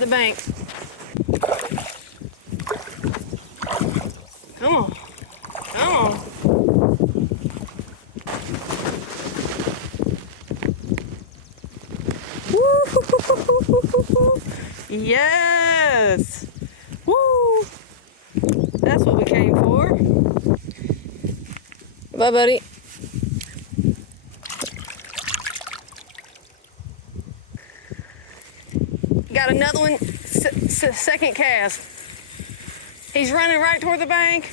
at the bank. Come on. Come on. Woo! Yes! Woo! That's what we came for. Bye, buddy. Got another one, second cast. He's running right toward the bank.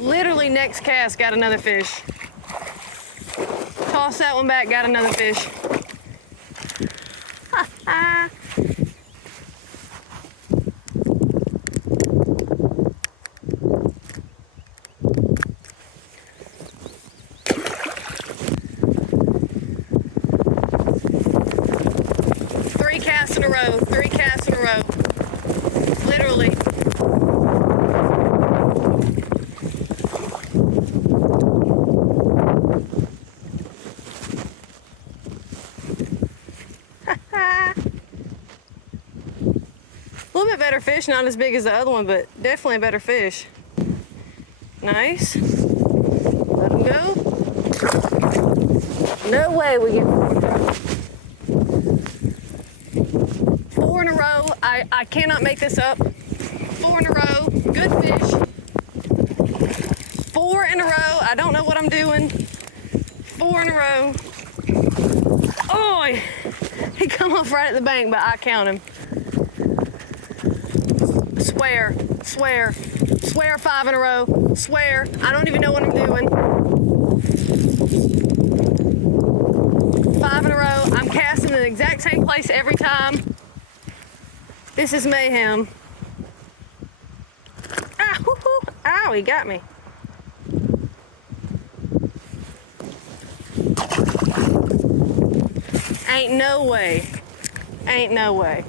Literally next cast, got another fish. Toss that one back, got another fish. Three casts in a row, literally. A little bit better fish, not as big as the other one, but definitely a better fish. Nice. Let him go. No way we get 4 in a row. 4 in a row. I cannot make this up. 4 in a row. Good fish. 4 in a row. I don't know what I'm doing. 4 in a row. Oh, he come off right at the bank, but I count him. Swear 5 in a row. Swear, I don't even know what I'm doing. 5 in a row. I'm casting in the exact same place every time. This is mayhem. Ah, whoo-hoo. Ow, he got me. Ain't no way. Ain't no way.